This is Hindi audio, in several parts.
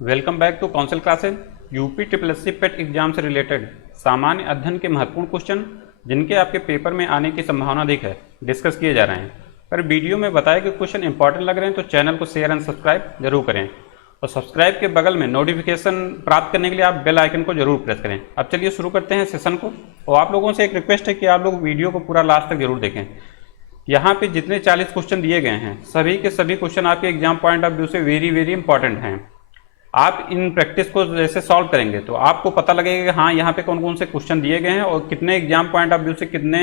Welcome back to council classes. UP triple SC PET exam से रिलेटेड सामान्य अध्ययन के महत्वपूर्ण क्वेश्चन जिनके आपके पेपर में आने की संभावना अधिक है डिस्कस किए जा रहे हैं। अगर वीडियो में बताए गए क्वेश्चन इंपॉर्टेंट लग रहे हैं तो चैनल को शेयर एंड सब्सक्राइब जरूर करें और सब्सक्राइब के बगल में नोटिफिकेशन प्राप्त करने के लिए आप बेल आइकन को जरूर प्रेस करें। अब चलिए शुरू करते हैं सेशन को। और आप लोगों से एक रिक्वेस्ट है कि आप लोग वीडियो को पूरा लास्ट तक जरूर देखें। यहाँ पे जितने 40 क्वेश्चन दिए गए हैं सभी के सभी क्वेश्चन आपके एग्जाम पॉइंट ऑफ व्यू से वेरी इंपॉर्टेंट हैं। आप इन प्रैक्टिस को जैसे सॉल्व करेंगे तो आपको पता लगेगा कि हाँ यहाँ पे कौन कौन से क्वेश्चन दिए गए हैं और कितने एग्जाम पॉइंट ऑफ व्यू से कितने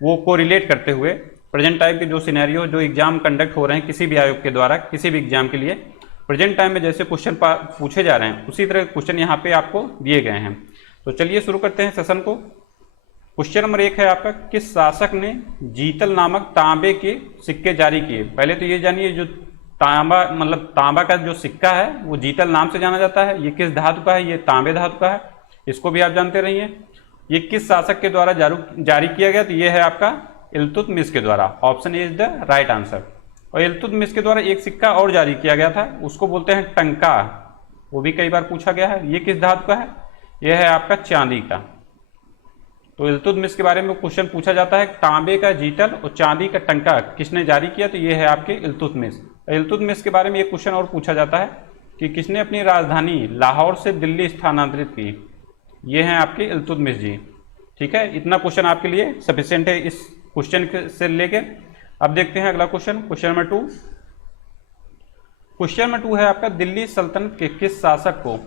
वो कोरिलेट करते हुए प्रेजेंट टाइम के जो सिनेरियो जो एग्जाम कंडक्ट हो रहे हैं किसी भी आयोग के द्वारा किसी भी एग्जाम के लिए प्रेजेंट टाइम में जैसे क्वेश्चन पूछे जा रहे हैं उसी तरह क्वेश्चन यहाँ पे आपको दिए गए हैं। तो चलिए शुरू करते हैं सेशन को। क्वेश्चन नंबर 1 है आपका, किस शासक ने जीतल नामक तांबे के सिक्के जारी किए? पहले तो ये जानिए जो तांबा मतलब तांबा का जो सिक्का है वो जीतल नाम से जाना जाता है। ये किस धातु का है? ये तांबे धातु का है, इसको भी आप जानते रहिए। ये किस शासक के द्वारा जारी किया गया? तो ये है आपका इल्तुतमिश के द्वारा। Option A is the right answer. और इल्तुतमिश के द्वारा एक सिक्का और जारी किया गया था, उसको बोलते हैं टंका, वो भी कई बार पूछा गया है। ये किस धातु का है? यह है आपका चांदी का। तो इल्तुतमिश के बारे में क्वेश्चन पूछा जाता है, तांबे का जीतल और चांदी का टंका किसने जारी किया? तो ये है आपके इल्तुतमिश। इल्तुतमिश के बारे में एक क्वेश्चन और पूछा जाता है कि किसने अपनी राजधानी लाहौर से दिल्ली स्थानांतरित की? ये हैं आपके इल्तुतमिश जी। ठीक है, इतना क्वेश्चन आपके लिए सफिशिएंट है इस क्वेश्चन से लेके। अब देखते हैं अगला question, question number 2। Question number 2 है आपका, दिल्ली सल्तनत के किस शासक को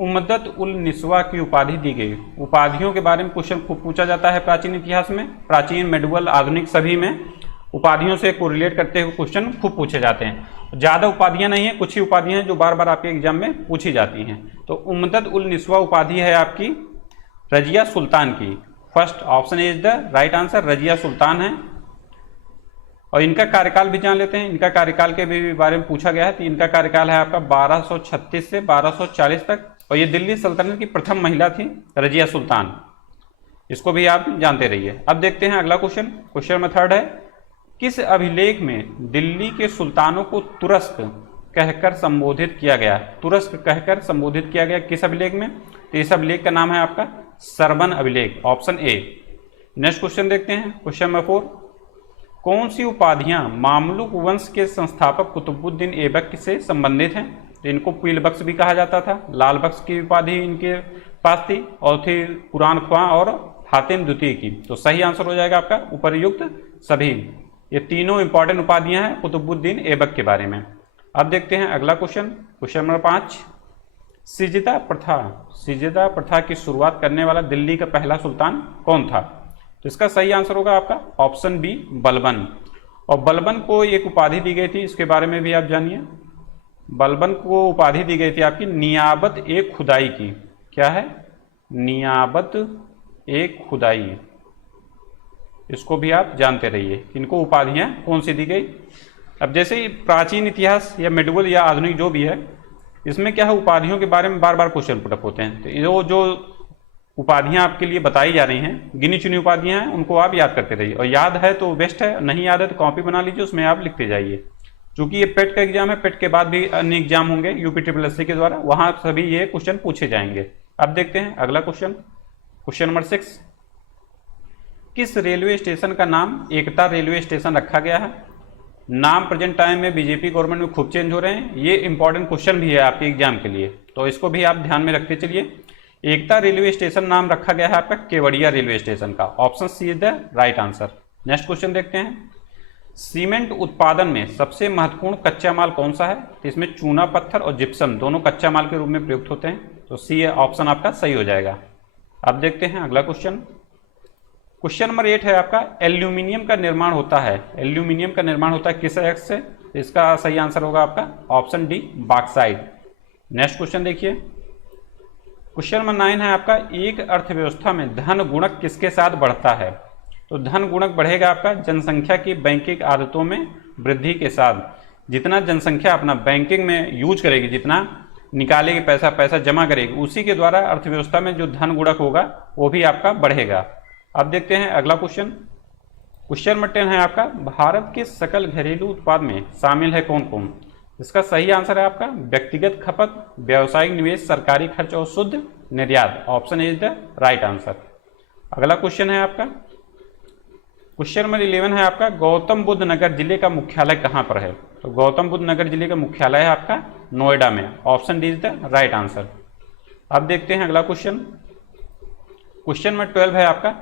उम्मदत उल निस्वा की उपाधि दी गई? उपाधियों के बारे में क्वेश्चन खूब पूछा जाता है प्राचीन इतिहास में, प्राचीन मेडुअल आधुनिक सभी में उपाधियों से कोरिलेट करते हुए क्वेश्चन खूब पूछे जाते हैं। ज़्यादा उपाधियां नहीं है, कुछ ही उपाधियां हैं जो बार बार आपके एग्जाम में पूछी जाती हैं। तो उम्मदत उल निस्वा उपाधि है आपकी रजिया सुल्तान की। First option is the right answer, Razia Sultan है। और इनका कार्यकाल भी जान लेते हैं। इनका कार्यकाल के भी बारे में पूछा गया है। तो इनका कार्यकाल है आपका 1236 से 1240 तक। और ये दिल्ली सल्तनत की प्रथम महिला थी रजिया सुल्तान, इसको भी आप जानते रहिए। अब देखते हैं अगला क्वेश्चन, क्वेश्चन नंबर 3 है, किस अभिलेख में दिल्ली के सुल्तानों को तुरस्क कहकर संबोधित किया गया? तुरस्क कहकर संबोधित किया गया किस अभिलेख में? तो इस अभिलेख का नाम है आपका सरबन अभिलेख, ऑप्शन ए। नेक्स्ट क्वेश्चन देखते हैं, क्वेश्चन नंबर 4, कौन सी उपाधियां मामलुक वंश के संस्थापक कुतुबुद्दीन ऐबक से संबंधित हैं? तो इनको पील बख्श भी कहा जाता था, लाल बख्श की उपाधि इनके पास थी, और थी कुरान ख्वां और हातिम द्वितीय की। तो सही आंसर हो जाएगा आपका उपर्युक्त सभी। ये तीनों इंपॉर्टेंट उपाधियां हैं कुतुबुद्दीन ऐबक के बारे में। अब देखते हैं अगला क्वेश्चन, क्वेश्चन नंबर 5, सिजदा प्रथा की शुरुआत करने वाला दिल्ली का पहला सुल्तान कौन था? तो इसका सही आंसर होगा आपका ऑप्शन बी, बलबन। और बलबन को एक उपाधि दी गई थी, इसके बारे में भी आप जानिए। बलबन को उपाधि दी गई थी आपकी नियाबत ए खुदाई की। क्या है? नियाबत ए खुदाई, इसको भी आप जानते रहिए। इनको उपाधियां कौन सी दी गई? अब जैसे ही प्राचीन इतिहास या मेडुअल या आधुनिक जो भी है, इसमें क्या है उपाधियों के बारे में बार बार क्वेश्चन पुटअप होते हैं। तो जो उपाधियां आपके लिए बताई जा रही हैं, गिनी चुनी उपाधियां हैं, उनको आप याद करते रहिए। और याद है तो बेस्ट है, नहीं याद है तो कॉपी बना लीजिए, उसमें आप लिखते जाइए। क्योंकि ये पेट का एग्जाम है, पेट के बाद भी अन्य एग्जाम होंगे यूपी ट्रिपल एससी के द्वारा, वहां सभी ये क्वेश्चन पूछे जाएंगे। अब देखते हैं अगला क्वेश्चन, क्वेश्चन नंबर 6, किस रेलवे स्टेशन का नाम एकता रेलवे स्टेशन रखा गया है? नाम प्रेजेंट टाइम में बीजेपी गवर्नमेंट में खूब चेंज हो रहे हैं। ये इंपॉर्टेंट क्वेश्चन भी है आपके एग्जाम के लिए, तो इसको भी आप ध्यान में रखते चलिए। एकता रेलवे स्टेशन नाम रखा गया है आपका केवड़िया रेलवे स्टेशन का। Option C is the right answer. Next question देखते हैं, सीमेंट उत्पादन में सबसे महत्वपूर्ण कच्चा माल कौन सा है? तो इसमें चूना पत्थर और जिप्सम दोनों कच्चा माल के रूप में प्रयुक्त होते हैं। तो सी ऑप्शन आपका सही हो जाएगा। अब देखते हैं अगला क्वेश्चन, क्वेश्चन नंबर 8 है आपका, एल्यूमिनियम का निर्माण होता है, एल्यूमिनियम का निर्माण होता है किस एक्स से? तो इसका सही आंसर होगा आपका option D, bauxite. Next question देखिए, क्वेश्चन नंबर 9 है आपका, एक अर्थव्यवस्था में धन गुणक किसके साथ बढ़ता है? तो धन गुणक बढ़ेगा आपका जनसंख्या की बैंकिंग आदतों में वृद्धि के साथ। जितना जनसंख्या अपना बैंकिंग में यूज करेगी, जितना निकालेगी पैसा जमा करेगी, उसी के द्वारा अर्थव्यवस्था में जो धन गुणक होगा वो भी आपका बढ़ेगा। अब देखते हैं अगला क्वेश्चन, क्वेश्चन नंबर 10 है आपका, भारत के सकल घरेलू उत्पाद में शामिल है कौन कौन? इसका सही आंसर है आपका व्यक्तिगत खपत, व्यावसायिक निवेश, सरकारी खर्च और शुद्ध निर्यात। Option is the right answer. अगला क्वेश्चन है आपका, क्वेश्चन नंबर 11 है आपका, गौतम बुद्ध नगर जिले का मुख्यालय कहाँ पर है? तो गौतम बुद्ध नगर जिले का मुख्यालय है आपका नोएडा में। Option D is the right answer. अब देखते हैं अगला क्वेश्चन, क्वेश्चन नंबर 12 है आपका।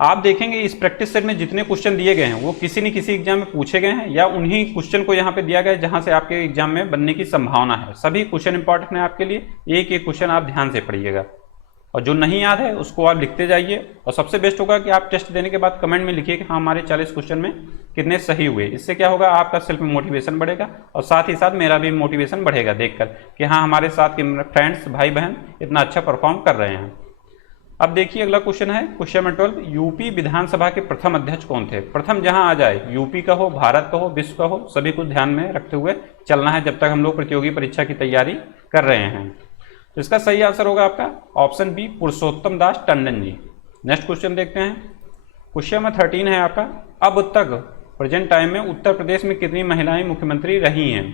आप देखेंगे इस प्रैक्टिस सेट में जितने क्वेश्चन दिए गए हैं वो किसी न किसी एग्जाम में पूछे गए हैं या उन्हीं क्वेश्चन को यहाँ पे दिया गया है जहाँ से आपके एग्जाम में बनने की संभावना है। सभी क्वेश्चन इंपॉर्टेंट है आपके लिए, एक एक क्वेश्चन आप ध्यान से पढ़िएगा और जो नहीं याद है उसको आप लिखते जाइए। और सबसे बेस्ट होगा कि आप टेस्ट देने के बाद कमेंट में लिखिए कि हाँ हमारे 40 क्वेश्चन में कितने सही हुए। इससे क्या होगा, आपका सेल्फ मोटिवेशन बढ़ेगा और साथ ही साथ मेरा भी मोटिवेशन बढ़ेगा देखकर कि हाँ हमारे साथ के फ्रेंड्स भाई बहन इतना अच्छा परफॉर्म कर रहे हैं। अब देखिए अगला क्वेश्चन है, क्वेश्चन नंबर 12, यूपी विधानसभा के प्रथम अध्यक्ष कौन थे? प्रथम जहां आ जाए, यूपी का हो, भारत का हो, विश्व का हो, सभी को ध्यान में रखते हुए चलना है जब तक हम लोग प्रतियोगी परीक्षा की तैयारी कर रहे हैं। तो इसका सही आंसर होगा आपका ऑप्शन बी, पुरुषोत्तम दास टंडन जी। नेक्स्ट क्वेश्चन देखते हैं, क्वेश्चन नंबर 13 है आपका, अब तक प्रेजेंट टाइम में उत्तर प्रदेश में कितनी महिलाएं मुख्यमंत्री रही हैं?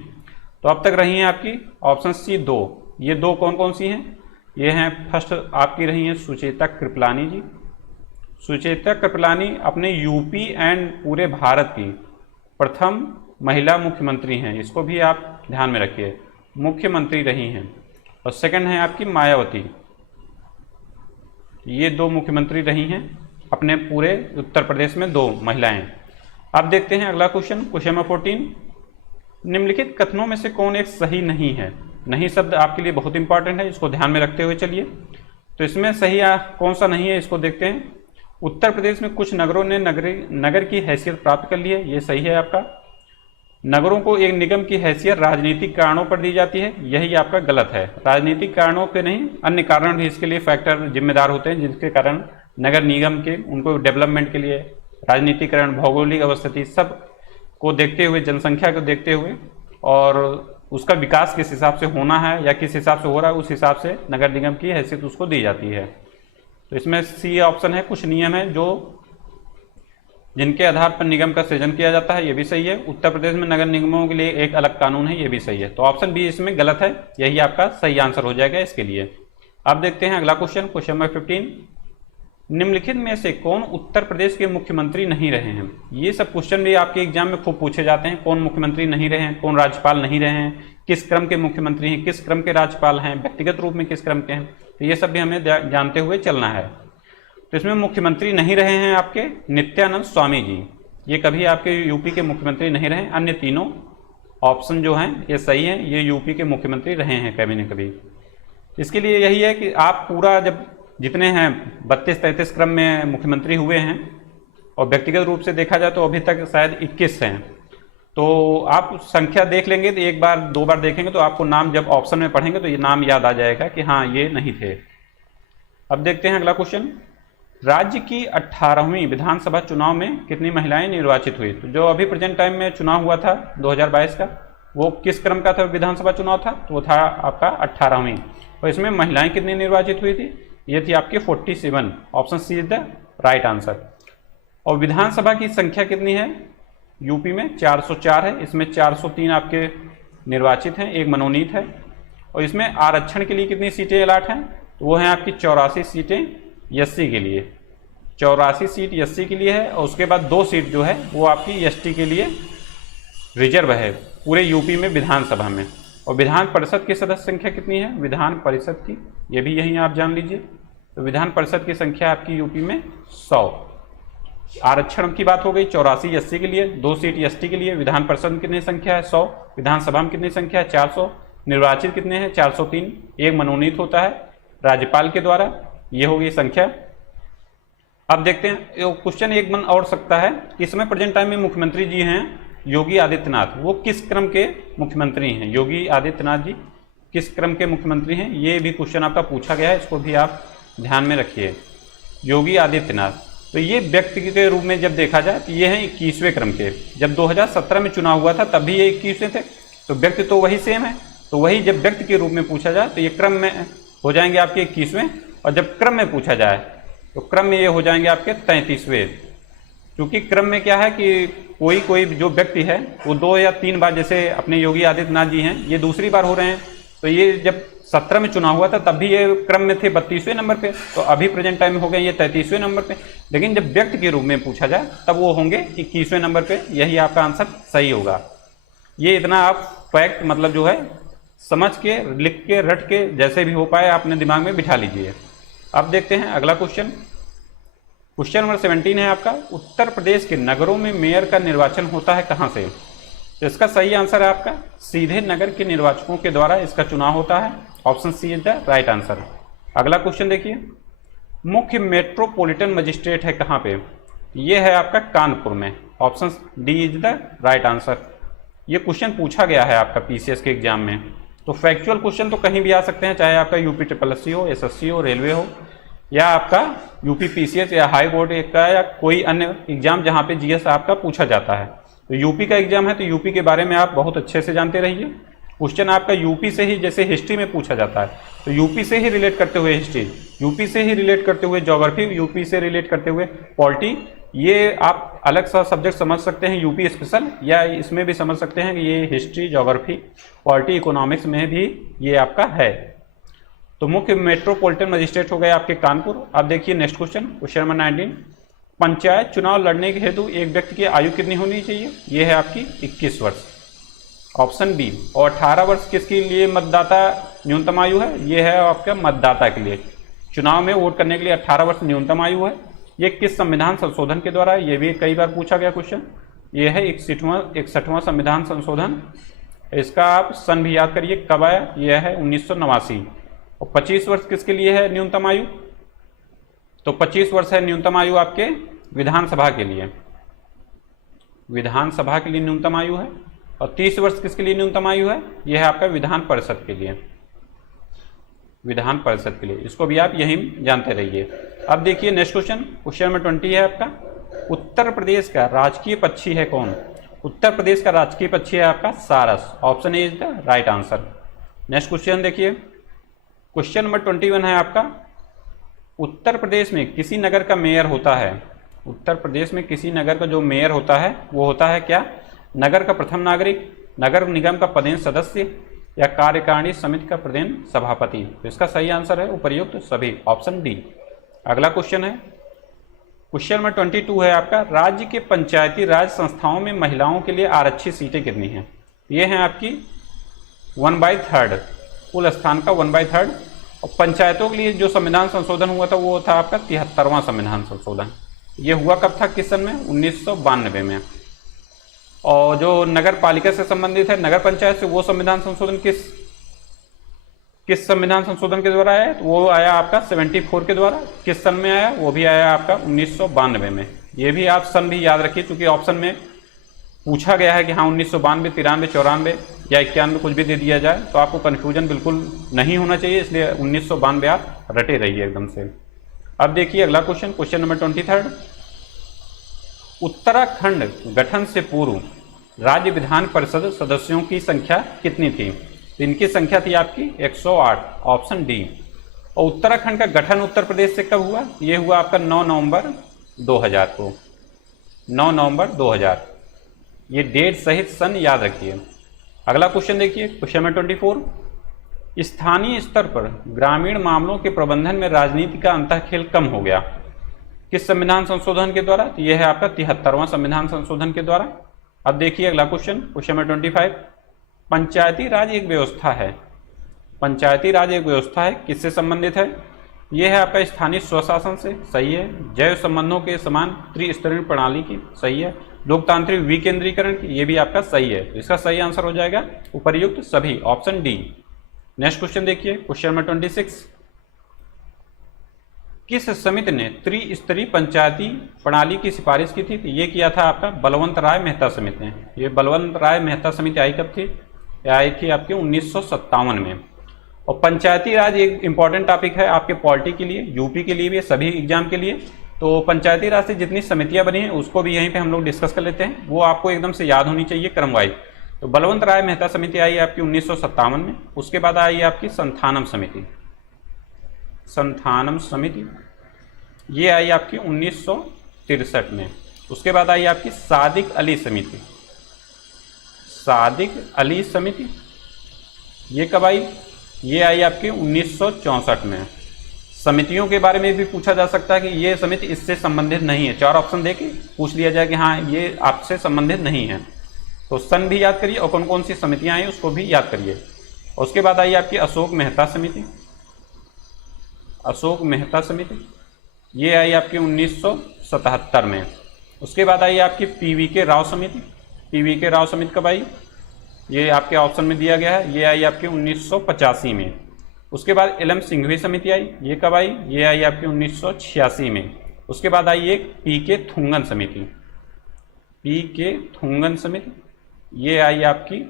तो अब तक रही हैं आपकी ऑप्शन सी 2। ये 2 कौन कौन सी हैं? ये हैं, फर्स्ट आपकी रही हैं सुचेता कृपलानी जी। सुचेता कृपलानी अपने यूपी एंड पूरे भारत की प्रथम महिला मुख्यमंत्री हैं, इसको भी आप ध्यान में रखिए, मुख्यमंत्री रही हैं। और सेकंड है आपकी मायावती, ये 2 मुख्यमंत्री रही हैं अपने पूरे उत्तर प्रदेश में, 2 महिलाएं। अब देखते हैं अगला क्वेश्चन, क्वेश्चन नंबर 14, निम्नलिखित कथनों में से कौन एक सही नहीं है? नहीं शब्द आपके लिए बहुत इंपॉर्टेंट है, इसको ध्यान में रखते हुए चलिए। तो इसमें सही कौन सा नहीं है इसको देखते हैं। उत्तर प्रदेश में कुछ नगरों ने नगर की हैसियत प्राप्त कर ली है, ये सही है आपका। नगरों को एक निगम की हैसियत राजनीतिक कारणों पर दी जाती है, यही आपका गलत है। राजनीतिक कारणों के नहीं, अन्य कारण भी इसके लिए फैक्टर जिम्मेदार होते हैं जिसके कारण नगर निगम के उनको डेवलपमेंट के लिए राजनीतिकरण, भौगोलिक अवस्थिति सब को देखते हुए, जनसंख्या को देखते हुए और उसका विकास किस हिसाब से होना है या किस हिसाब से हो रहा है उस हिसाब से नगर निगम की हैसियत उसको दी जाती है। तो इसमें सी ऑप्शन है, कुछ नियम है जो जिनके आधार पर निगम का सृजन किया जाता है, ये भी सही है। उत्तर प्रदेश में नगर निगमों के लिए एक अलग कानून है, ये भी सही है। तो ऑप्शन बी इसमें गलत है, यही आपका सही आंसर हो जाएगा इसके लिए। अब देखते हैं अगला क्वेश्चन, क्वेश्चन नंबर 15, निम्नलिखित में से कौन उत्तर प्रदेश के मुख्यमंत्री नहीं रहे हैं? ये सब क्वेश्चन भी आपके एग्जाम में खूब पूछे जाते हैं, कौन मुख्यमंत्री नहीं रहे हैं, कौन राज्यपाल नहीं रहे हैं, किस क्रम के मुख्यमंत्री हैं, किस क्रम के राज्यपाल हैं, व्यक्तिगत रूप में किस क्रम के हैं। तो ये सब भी हमें जानते हुए चलना है। तो इसमें मुख्यमंत्री नहीं रहे हैं आपके नित्यानंद स्वामी जी, ये कभी आपके यूपी के मुख्यमंत्री नहीं रहे। अन्य तीनों ऑप्शन जो हैं ये सही हैं, ये यूपी के मुख्यमंत्री रहे हैं कभी न कभी। इसके लिए यही है कि आप पूरा जब जितने हैं 32-33 क्रम में मुख्यमंत्री हुए हैं और व्यक्तिगत रूप से देखा जाए तो अभी तक शायद 21 हैं, तो आप संख्या देख लेंगे तो एक बार 2 बार देखेंगे तो आपको नाम जब ऑप्शन में पढ़ेंगे तो ये नाम याद आ जाएगा कि हाँ ये नहीं थे। अब देखते हैं अगला क्वेश्चन, राज्य की 18वीं विधानसभा चुनाव में कितनी महिलाएं निर्वाचित हुई? तो जो अभी प्रेजेंट टाइम में चुनाव हुआ था 2022 का, वो किस क्रम का था विधानसभा चुनाव था? तो वो था आपका 18वीं। और इसमें महिलाएं कितनी निर्वाचित हुई थी? ये थी आपकी 47। Option C is the right answer. और विधानसभा की संख्या कितनी है यूपी में? 404 है। इसमें 403 आपके निर्वाचित हैं, 1 मनोनीत है। और इसमें आरक्षण के लिए कितनी सीटें अलाट हैं? तो वो हैं आपकी 84 सीटें एससी के लिए, 84 सीट एससी के लिए है। और उसके बाद 2 सीट जो है वो आपकी एसटी के लिए रिजर्व है पूरे यूपी में विधानसभा में। और विधान परिषद की सदस्य संख्या कितनी है विधान परिषद की, ये भी यहीं आप जान लीजिए। तो विधान परिषद की संख्या आपकी यूपी में 100। आरक्षण की बात हो गई 84 एससी के लिए, 2 सीट एसटी के लिए। विधान परिषद में कितनी संख्या है? 100। विधानसभा में कितनी संख्या है? 400। निर्वाचित कितने हैं? 403। 1 मनोनीत होता है राज्यपाल के द्वारा, ये होगी संख्या। अब देखते हैं क्वेश्चन एक मन और सकता है, इस समय प्रेजेंट टाइम में मुख्यमंत्री जी हैं योगी आदित्यनाथ, वो किस क्रम के मुख्यमंत्री हैं? योगी आदित्यनाथ जी किस क्रम के मुख्यमंत्री हैं? ये भी क्वेश्चन आपका पूछा गया है, इसको भी आप ध्यान में रखिए। योगी आदित्यनाथ, तो ये व्यक्ति के रूप में जब देखा जाए तो ये हैं 21वें क्रम के। जब 2017 में चुनाव हुआ था तब भी ये 21वें थे, तो व्यक्ति तो वही सेम है। तो वही जब व्यक्ति के रूप में पूछा जाए तो ये क्रम में हो जाएंगे आपके 21वें, और जब क्रम में पूछा जाए तो क्रम में ये हो जाएंगे आपके 33वें। क्योंकि क्रम में क्या है कि कोई कोई जो व्यक्ति है वो 2 या 3 बार, जैसे अपने योगी आदित्यनाथ जी हैं, ये दूसरी बार हो रहे हैं। तो ये जब 17 में चुनाव हुआ था तब भी ये क्रम में थे 32वें नंबर पे, तो अभी प्रेजेंट टाइम में हो गए ये 33वें नंबर पे। लेकिन जब व्यक्ति के रूप में पूछा जाए तब वो होंगे 21वें नंबर पे। यही आपका आंसर सही होगा। ये इतना आप फैक्ट मतलब जो है समझ के, लिख के, रट के, जैसे भी हो पाए अपने दिमाग में बिठा लीजिए। अब देखते हैं अगला क्वेश्चन। क्वेश्चन नंबर 17 है आपका, उत्तर प्रदेश के नगरों में मेयर का निर्वाचन होता है कहां से? तो इसका सही आंसर है आपका सीधे नगर के निर्वाचकों के द्वारा इसका चुनाव होता है। Option C is the right answer. अगला क्वेश्चन देखिए, मुख्य मेट्रोपॉलिटन मजिस्ट्रेट है कहां पे? ये है आपका कानपुर में। Option D is the right answer. ये क्वेश्चन पूछा गया है आपका पीसीएस के एग्जाम में। तो फैक्चुअल क्वेश्चन तो कहीं भी आ सकते हैं, चाहे आपका यूपी ट्रिपल हो, एसएससी हो, रेलवे हो, या आपका यूपी पीसीएस या हाई बोर्ड का या कोई अन्य एग्जाम जहां पे जीएस आपका पूछा जाता है। तो यूपी का एग्जाम है तो यूपी के बारे में आप बहुत अच्छे से जानते रहिए। क्वेश्चन आपका यूपी से ही, जैसे हिस्ट्री में पूछा जाता है तो यूपी से ही रिलेट करते हुए हिस्ट्री, यूपी से ही रिलेट करते हुए ज्योग्राफी, यूपी से रिलेट करते हुए पॉलिटी, ये आप अलग सा सब्जेक्ट समझ सकते हैं यूपी स्पेशल, या इसमें भी समझ सकते हैं कि ये हिस्ट्री, ज्योग्राफी, पॉलिटी, इकोनॉमिक्स में भी ये आपका है। तो मुख्य मेट्रोपॉलिटन मजिस्ट्रेट हो गए आपके कानपुर। अब देखिए next question, question number 19, panchayat चुनाव लड़ने के हेतु एक व्यक्ति की आयु कितनी होनी चाहिए? ये है आपकी 21 वर्ष। Option B. और 18 वर्ष किसके लिए मतदाता न्यूनतम आयु है? ये है आपका मतदाता के लिए, चुनाव में वोट करने के लिए 18 वर्ष न्यूनतम आयु है। ये किस संविधान संशोधन के द्वारा है? ये भी कई बार पूछा गया क्वेश्चन। ये है 61वां संविधान संशोधन। इसका आप सन भी याद करिए कब आया, यह है 1989। और 25 वर्ष किसके लिए है न्यूनतम आयु? तो 25 वर्ष है न्यूनतम आयु आपके विधानसभा के लिए, विधानसभा के लिए न्यूनतम आयु है। और 30 वर्ष किसके लिए न्यूनतम आयु है? यह है आपका विधान परिषद के लिए, विधान परिषद के लिए। इसको भी आप यही जानते रहिए। अब देखिए नेक्स्ट क्वेश्चन, क्वेश्चन नंबर 20 है आपका, उत्तर प्रदेश का राजकीय पक्षी है कौन? उत्तर प्रदेश का राजकीय पक्षी है आपका सारस। Option A is the right answer. Next question देखिए, क्वेश्चन नंबर 21 है आपका, उत्तर प्रदेश में किसी नगर का मेयर होता है? उत्तर प्रदेश में किसी नगर का जो मेयर होता है वो होता है क्या? नगर का प्रथम नागरिक, नगर निगम का पदेन सदस्य, या कार्यकारिणी समिति का प्रदेन सभापति। तो इसका सही आंसर है उपर्युक्त सभी, ऑप्शन डी। अगला क्वेश्चन है, क्वेश्चन नंबर 22 है आपका, राज्य के पंचायती राज संस्थाओं में महिलाओं के लिए आरक्षित सीटें कितनी हैं? ये हैं आपकी 1/3, कुल स्थान का 1/3। और पंचायतों के लिए जो संविधान संशोधन हुआ था वो था आपका 73वां संविधान संशोधन। ये हुआ कब था, किस सन में? 1992 में। और जो नगर पालिका से संबंधित है, नगर पंचायत से, वो संविधान संशोधन किस संविधान संशोधन के द्वारा आया? तो वो आया आपका 74 के द्वारा। किस सन में आया? वो भी आया आपका 1992 में। ये भी आप सन भी याद रखिए, क्योंकि ऑप्शन में पूछा गया है कि हाँ 1992, 93, 94 या 91 कुछ भी दे दिया जाए, तो आपको कन्फ्यूजन बिल्कुल नहीं होना चाहिए, इसलिए 1992 आप रटे रहिए एकदम से। अब देखिए अगला क्वेश्चन, क्वेश्चन नंबर 23, उत्तराखंड गठन से पूर्व राज्य विधान परिषद सदस्यों की संख्या कितनी थी? तो इनकी संख्या थी आपकी 108, ऑप्शन डी। और उत्तराखंड का गठन उत्तर प्रदेश से कब हुआ? ये हुआ आपका 9 नवंबर 2000 को, 9 नवंबर 2000। ये डेट सहित सन याद रखिए। अगला क्वेश्चन देखिए, क्वेश्चन नंबर 24, स्थानीय स्तर पर ग्रामीण मामलों के प्रबंधन में राजनीति का अंतःखेल कम हो गया? किस संविधान संशोधन के द्वारा? तो यह है आपका 73वां संविधान संशोधन के द्वारा। अब देखिए अगला क्वेश्चन, क्वेश्चन नंबर 25, पंचायती राज एक व्यवस्था है, पंचायती राज एक व्यवस्था है, किससे संबंधित है? यह है आपका स्थानीय स्वशासन से, सही है। जैव संबंधों के समान त्रिस्तरीय प्रणाली की, सही है। लोकतांत्रिक विकेंद्रीकरण की, ये भी आपका सही है। इसका सही आंसर हो जाएगा उपर्युक्त सभी, ऑप्शन डी। नेक्स्ट क्वेश्चन देखिए, क्वेश्चन नंबर 26, किस समिति ने त्रिस्तरीय पंचायती प्रणाली की सिफारिश की थी? तो ये किया था आपका बलवंत राय मेहता समिति ने। ये बलवंत राय मेहता समिति आई कब थी? यह आई थी आपके 1957 में। और पंचायती राज एक इंपॉर्टेंट टॉपिक है आपके पॉलिटी के लिए, यूपी के लिए भी, सभी एग्जाम के लिए। तो पंचायती राज से जितनी समितियां बनी हैं उसको भी यहीं पे हम लोग डिस्कस कर लेते हैं, वो आपको एकदम से याद होनी चाहिए क्रम वाइज। तो बलवंत राय मेहता समिति आई आपकी 1957 में। उसके बाद आई आपकी संथानम समिति, संथानम समिति ये आई आपकी 1963 में। उसके बाद आई आपकी सादिक अली समिति। सादिक अली समिति ये कब आई? ये आई आपकी 1964 में। समितियों के बारे में भी पूछा जा सकता है कि ये समिति इससे संबंधित नहीं है, 4 ऑप्शन देके पूछ लिया जाए कि हाँ ये आपसे संबंधित नहीं है, तो सन भी याद करिए और कौन कौन सी समितियां आई उसको भी याद करिए। उसके बाद आई आपकी अशोक मेहता समिति। अशोक मेहता समिति ये आई आपकी 1977 में। उसके बाद आई आपकी पीवीके राव समिति। पीवीके राव समिति कब आई? ये आपके ऑप्शन में दिया गया है, ये आई आपकी 1985 में। उसके बाद एलएम सिंघवी समिति आई, ये कब आई? ये आई आपकी 1986 में। उसके बाद आई एक पीके थुंगन समिति। पीके थुंगन समिति ये आई आपकी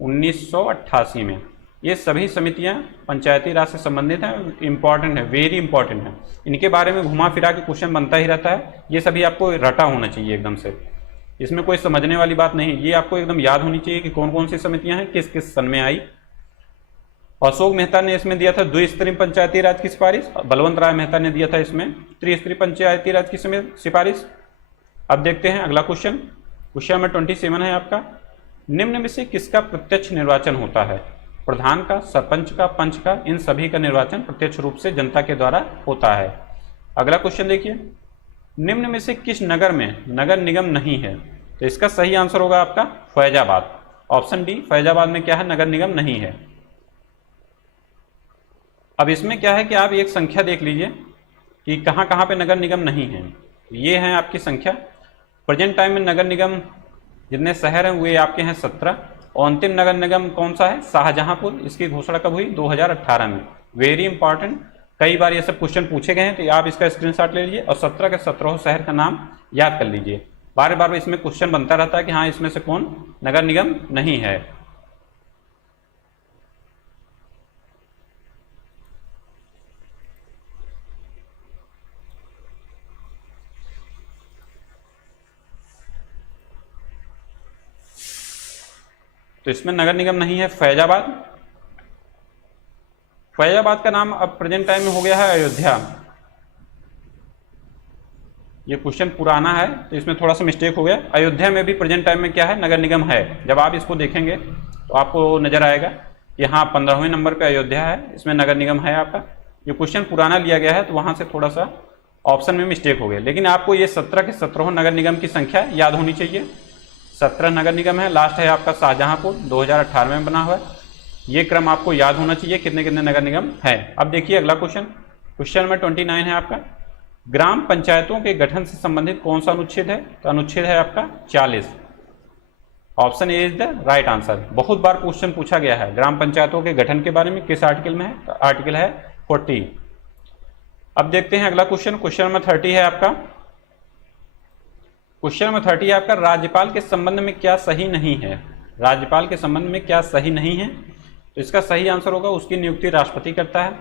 1988 में। ये सभी समितियां पंचायती राज से संबंधित हैं, इंपॉर्टेंट है, वेरी इंपॉर्टेंट है। इनके बारे में घुमा फिरा के क्वेश्चन बनता ही रहता है, ये सभी आपको रटा होना चाहिए एकदम से, इसमें कोई समझने वाली बात नहीं। ये आपको एकदम याद होनी चाहिए कि कौन कौन सी समितियां हैं, किस किस सन में आई। अशोक मेहता ने इसमें दिया था द्विस्तरीय पंचायती राज की सिफारिश, बलवंत राय मेहता ने दिया था इसमें त्रिस्तरीय पंचायती राज की सिफारिश। अब देखते हैं अगला क्वेश्चन। क्वेश्चन नंबर 27 है आपका, निम्न में से किसका प्रत्यक्ष निर्वाचन होता है? प्रधान का, सरपंच का, पंच का, इन सभी का निर्वाचन प्रत्यक्ष रूप से जनता के द्वारा होता है। अगला क्वेश्चन देखिए, निम्न में से किस नगर में नगर निगम नहीं है? तो इसका सही आंसर होगा आपका फैजाबाद, ऑप्शन डी। फैजाबाद में क्या है? नगर निगम नहीं है। अब इसमें क्या है कि आप एक संख्या देख लीजिए कि कहाँ कहाँ पे नगर निगम नहीं है। ये है आपकी संख्या। प्रेजेंट टाइम में नगर निगम जितने शहर हैं वे आपके हैं 17, और अंतिम नगर निगम कौन सा है? शाहजहांपुर। इसकी घोषणा कब हुई? 2018 में। वेरी इंपॉर्टेंट, कई बार ये सब क्वेश्चन पूछे गए हैं, तो आप इसका स्क्रीनशॉट ले लीजिए और 17 के 17 शहर का नाम याद कर लीजिए। बार बार इसमें क्वेश्चन बनता रहता है कि हाँ इसमें से कौन नगर निगम नहीं है। तो इसमें नगर निगम नहीं है फैजाबाद। फैजाबाद का नाम अब प्रेजेंट टाइम में हो गया है अयोध्या। ये क्वेश्चन पुराना है तो इसमें थोड़ा सा मिस्टेक हो गया। अयोध्या में भी प्रेजेंट टाइम में क्या है? नगर निगम है। जब आप इसको देखेंगे तो आपको नजर आएगा कि हाँ 15वें नंबर पे अयोध्या है, इसमें नगर निगम है आपका। ये क्वेश्चन पुराना लिया गया है तो वहां से थोड़ा सा ऑप्शन में मिस्टेक हो गया, लेकिन आपको ये 17 के 17 नगर निगम की संख्या याद होनी चाहिए। 17 नगर निगम है। लास्ट है आपका शाहजहांपुर, 2018 में बना हुआ है। ये क्रम आपको याद होना चाहिए कितने कितने नगर निगम है। अब देखिए अगला क्वेश्चन, क्वेश्चन नंबर 29 है आपका, ग्राम पंचायतों के गठन से संबंधित कौन सा अनुच्छेद है? तो अनुच्छेद है आपका 40। Option A is the right answer. बहुत बार क्वेश्चन पूछा गया है ग्राम पंचायतों के गठन के बारे में, किस आर्टिकल में है? तो आर्टिकल है 40। अब देखते हैं अगला क्वेश्चन, क्वेश्चन नंबर 30 है आपका। क्वेश्चन नंबर 30 है आपका, राज्यपाल के संबंध में क्या सही नहीं है? राज्यपाल के संबंध में क्या सही नहीं है? तो इसका सही आंसर होगा उसकी नियुक्ति राष्ट्रपति करता है,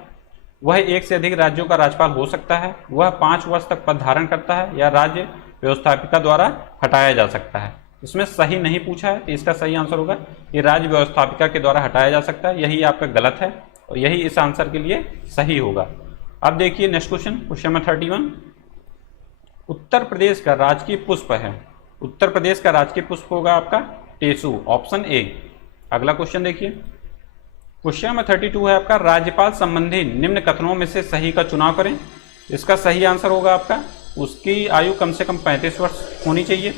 वह एक से अधिक राज्यों का राज्यपाल हो सकता है, वह 5 वर्ष तक पद धारण करता है, या राज्य व्यवस्थापिका द्वारा हटाया जा सकता है। इसमें सही नहीं पूछा है तो इसका सही आंसर होगा ये राज्य व्यवस्थापिका के द्वारा हटाया जा सकता है। यही आपका गलत है और यही इस आंसर के लिए सही होगा। अब देखिए next question, question number 31, Uttar Pradesh का राजकीय पुष्प है। उत्तर प्रदेश का राजकीय पुष्प होगा आपका टेसू, ऑप्शन ए। अगला क्वेश्चन देखिए, क्वेश्चन नंबर 32 है आपका, राज्यपाल संबंधी निम्न कथनों में से सही का चुनाव करें। इसका सही आंसर होगा आपका उसकी आयु कम से कम 35 वर्ष होनी चाहिए,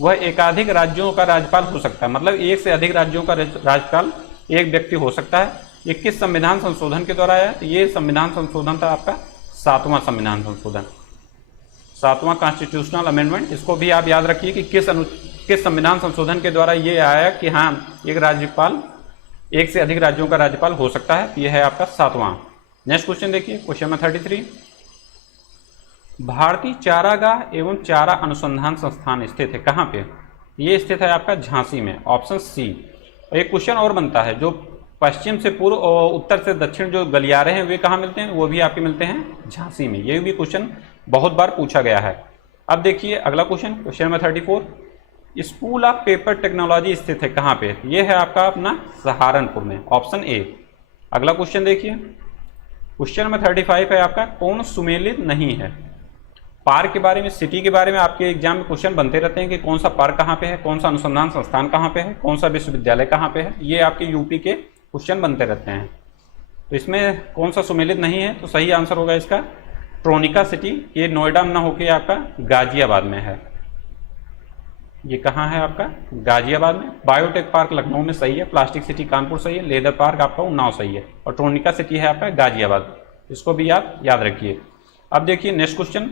वह एकाधिक राज्यों का राज्यपाल हो सकता है, मतलब एक से अधिक राज्यों का राज्यपाल एक व्यक्ति हो सकता है। ये किस संविधान संशोधन के द्वारा आया? ये संविधान संशोधन था आपका 7वां संविधान संशोधन, 7वां कॉन्स्टिट्यूशनल अमेंडमेंट। इसको भी आप याद रखिए कि किस संविधान संशोधन के द्वारा ये आया कि हाँ एक राज्यपाल एक से अधिक राज्यों का राज्यपाल हो सकता है। यह है आपका 7वां। नेक्स्ट क्वेश्चन देखिए, क्वेश्चन नंबर 33, भारतीय चारागाह एवं चारा अनुसंधान संस्थान स्थित है कहाँ पे? ये स्थित है आपका झांसी में, ऑप्शन सी। और एक क्वेश्चन और बनता है, जो पश्चिम से पूर्व और उत्तर से दक्षिण जो गलियारे हैं वे कहाँ मिलते हैं? वो भी आपके मिलते हैं झांसी में। ये भी क्वेश्चन बहुत बार पूछा गया है। अब देखिए अगला question, question number 34, school of paper technology स्थित है कहाँ पे? ये है आपका अपना सहारनपुर में, ऑप्शन ए। अगला क्वेश्चन देखिए, क्वेश्चन नंबर 35 है आपका, कौन सुमेलित नहीं है? पार्क के बारे में, सिटी के बारे में आपके एग्जाम में क्वेश्चन बनते रहते हैं कि कौन सा पार्क कहाँ पे है, कौन सा अनुसंधान संस्थान कहाँ पे है, कौन सा विश्वविद्यालय कहाँ पे है, ये आपके यूपी के क्वेश्चन बनते रहते हैं। तो इसमें कौन सा सुमेलित नहीं है, तो सही आंसर होगा इसका ट्रोनिका सिटी। ये नोएडा में ना होकर आपका गाजियाबाद में है। ये कहाँ है आपका गाजियाबाद में। बायोटेक पार्क लखनऊ में सही है, प्लास्टिक सिटी कानपुर सही है, लेदर पार्क आपका उन्नाव सही है, और ट्रोनिका सिटी है आपका गाजियाबाद। इसको भी आप याद रखिए। अब देखिए नेक्स्ट क्वेश्चन,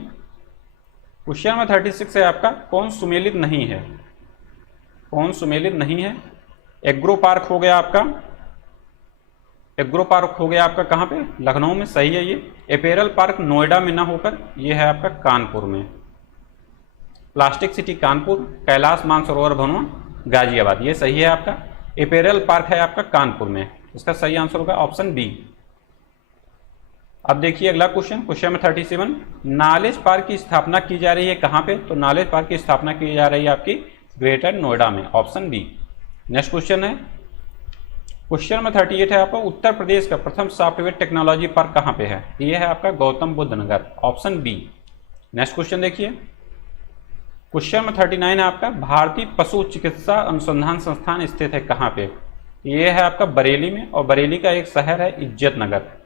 क्वेश्चन नंबर 36 है आपका, कौन सुमेलित नहीं है, कौन सुमेलित नहीं है। एग्रो पार्क हो गया आपका, एग्रो पार्क हो गया आपका कहाँ पे, लखनऊ में सही है ये। एपेरल पार्क नोएडा में ना होकर ये है आपका कानपुर में। प्लास्टिक सिटी कानपुर, कैलाश मानसरोवर भवन गाजियाबाद, ये सही है आपका। एपेरल पार्क है आपका कानपुर में, इसका सही आंसर होगा ऑप्शन बी। अब देखिए अगला question, question number 37, knowledge park की स्थापना की जा रही है कहाँ पे, तो नॉलेज पार्क की स्थापना की जा रही है आपकी ग्रेटर नोएडा में, ऑप्शन बी। नेक्स्ट क्वेश्चन है, क्वेश्चन नंबर 38 है आपका, उत्तर प्रदेश का प्रथम सॉफ्टवेयर टेक्नोलॉजी पार्क कहाँ पे है, ये है आपका गौतम बुद्ध नगर, ऑप्शन बी। नेक्स्ट क्वेश्चन देखिए, क्वेश्चन नंबर 39 है आपका, भारतीय पशु चिकित्सा अनुसंधान संस्थान स्थित है कहाँ पे, ये है आपका बरेली में, और बरेली का एक शहर है इज्जत नगर।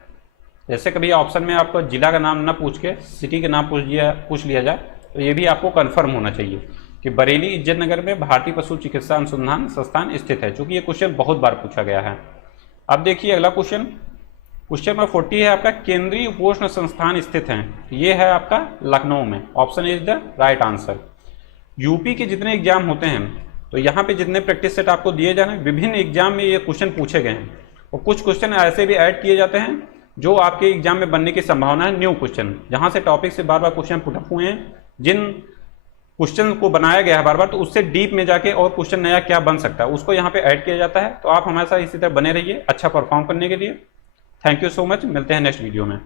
जैसे कभी ऑप्शन में आपको जिला का नाम ना पूछ के सिटी के नाम पूछ लिया जाए, तो ये भी आपको कंफर्म होना चाहिए कि बरेली इज्जत नगर में भारतीय पशु चिकित्सा अनुसंधान संस्थान स्थित है, क्योंकि ये क्वेश्चन बहुत बार पूछा गया है। अब देखिए अगला क्वेश्चन, क्वेश्चन नंबर 40 है आपका, केंद्रीय उपोष्ण संस्थान स्थित हैं, ये है आपका लखनऊ में, option is the right answer. UP के जितने एग्जाम होते हैं, तो यहाँ पे जितने प्रैक्टिस सेट आपको दिए जा रहे हैं, विभिन्न एग्जाम में ये क्वेश्चन पूछे गए हैं, और कुछ क्वेश्चन ऐसे भी ऐड किए जाते हैं जो आपके एग्जाम में बनने की संभावना है, न्यू क्वेश्चन, जहाँ से टॉपिक से बार बार क्वेश्चन पुटअप हुए हैं, जिन क्वेश्चन को बनाया गया है बार बार, तो उससे डीप में जाके और क्वेश्चन नया क्या बन सकता है उसको यहाँ पे ऐड किया जाता है। तो आप हमारे साथ इसी तरह बने रहिए अच्छा परफॉर्म करने के लिए। थैंक यू सो मच, मिलते हैं नेक्स्ट वीडियो में।